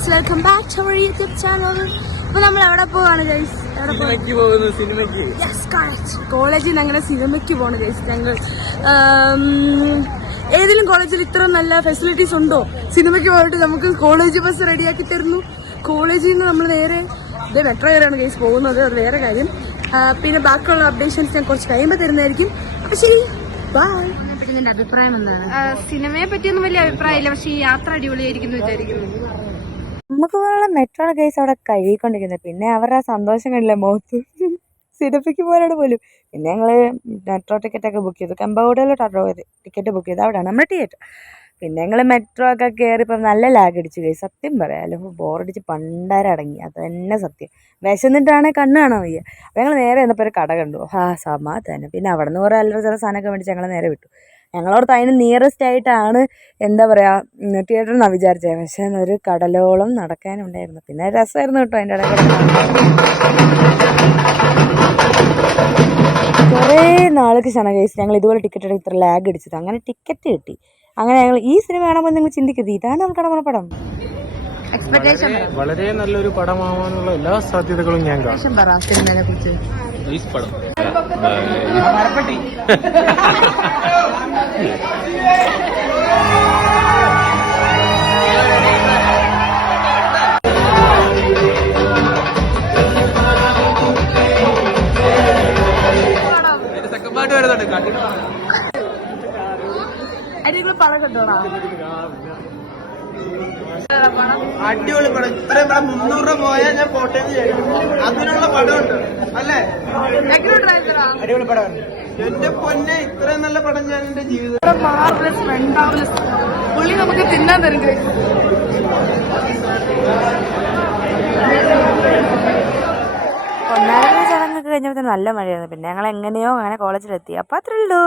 guys, welcome back to our YouTube channel. അപ്പോൾ നമ്മൾ എവിടെ പോവാണ് ഗൈസ്? Yes correct. കോളേജിൽ നിന്ന് അങ്ങനെ സിനിമയ്ക്ക് പോവാണ് ഗൈസ്. ഞങ്ങൾ ഏതെങ്കിലും കോളേജിൽ ഇത്ര നല്ല ഫെസിലിറ്റീസ് ഉണ്ടോ? സിനിമയ്ക്ക് പോയിട്ട് നമുക്ക് കോളേജ് ബസ് റെഡിയാക്കി തരുന്നു. കോളേജിൽ നിന്ന് നമ്മൾ നേരെ ഇതേ മെട്രോ കയറാണ് ഗൈസ് പോകുന്നത്. അത് വേറെ കാര്യം. പിന്നെ ബാക്കിയുള്ള അപ്ഡേഷൻസ് ഞാൻ കുറച്ച് കഴിയുമ്പോൾ തരുന്നതായിരിക്കും. അപ്പോൾ ശരി, ബൈ. ഇതിന്റെ അഭിപ്രായം എന്താണ്? സിനിമയെ പറ്റിയൊന്നും വലിയ അഭിപ്രായമില്ല, പക്ഷെ ഈ യാത്ര അടിപൊളിയായിരിക്കും വിചാരിക്കുന്നു. നമുക്ക് പോലുള്ള മെട്രോ കേസ് അവിടെ കഴുകിക്കൊണ്ടിരിക്കുന്നത്. പിന്നെ അവരുടെ സന്തോഷം കണ്ടില്ല മുഖത്ത്. സിനിമയ്ക്ക് പോലാണ് പോലും. പിന്നെ ഞങ്ങൾ മെട്രോ ടിക്കറ്റൊക്കെ ബുക്ക് ചെയ്തു. കമ്പൗണ്ടിലോട്ടാണ് ടിക്കറ്റ് ബുക്ക് ചെയ്ത്. അവിടെയാണ് നമ്മുടെ തിയേറ്റർ. പിന്നെ ഞങ്ങൾ മെട്രോ ഒക്കെ കയറിയപ്പോൾ നല്ല ലാഗ് അടിച്ചു കഴിയും. സത്യം പറയാമല്ലോ, ബോറടിച്ച് പണ്ടാരടങ്ങി. അത് തന്നെ സത്യം. വിശന്നിട്ടാണെങ്കിൽ കണ്ണ് കാണാൻ വയ്യ. അപ്പോൾ ഞങ്ങൾ നേരെ എന്നപ്പോൾ ഒരു കട കണ്ടു. സമാധാനം. പിന്നെ അവിടെ നിന്ന് കുറേ അല്ലറ ചില സാധനമൊക്കെ മേടിച്ച് ഞങ്ങൾ നേരെ വിട്ടു. ഞങ്ങളോടത്ത് അതിന് നിയറസ്റ്റ് ആയിട്ടാണ് എന്താ പറയുക തിയേറ്റർ എന്നാണ് വിചാരിച്ചത്. പക്ഷേ ഒരു കടലോളം നടക്കാനുണ്ടായിരുന്നു. പിന്നെ രസമായിരുന്നു കേട്ടോ. അതിൻ്റെ ഇടയ്ക്ക് കുറേ നാൾക്ക് ക്ഷണം കഴിച്ച് ഞങ്ങൾ ഇതുപോലെ ടിക്കറ്റ് എടുത്ത് ഇത്ര ലാഗ് അടിച്ചത്. അങ്ങനെ ടിക്കറ്റ് കിട്ടി. അങ്ങനെ ഞങ്ങൾ ഈ സിനിമ കാണുമ്പോൾ നിങ്ങൾ ചിന്തിക്കരുത് ഇതാണ് നമുക്ക് നമ്മുടെ പടം. എക്സ്പെക്ടേഷൻ വളരെ നല്ലൊരു പടമാവാനുള്ള എല്ലാ സാധ്യതകളും ഞാൻ കാണും. പറ സിനിമയെ കുറിച്ച്. അടിപൊളി പടം കണ്ടോടാ. അടിപൊളി പടം. ഇത്രയും പടം 300 രൂപ പോയാൽ ഞാൻ പോട്ടെ അതിനുള്ള പടമുണ്ട് അല്ലേ? അടിപൊളി പടമാണ്. എന്റെ പൊന്നെ, ഇത്രയും നല്ല പടം ഞാൻ എന്റെ ജീവിതം. പുള്ളി നമുക്ക് തിന്നാൻ തരും. ഒന്നാമത്തെ ചടങ്ങൊക്കെ കഴിഞ്ഞപ്പോൾ നല്ല മഴയായിരുന്നു. പിന്നെ ഞങ്ങൾ എങ്ങനെയോ അങ്ങനെ കോളേജിലെത്തി. അപ്പോൾ അത്രേ ഉള്ളൂ.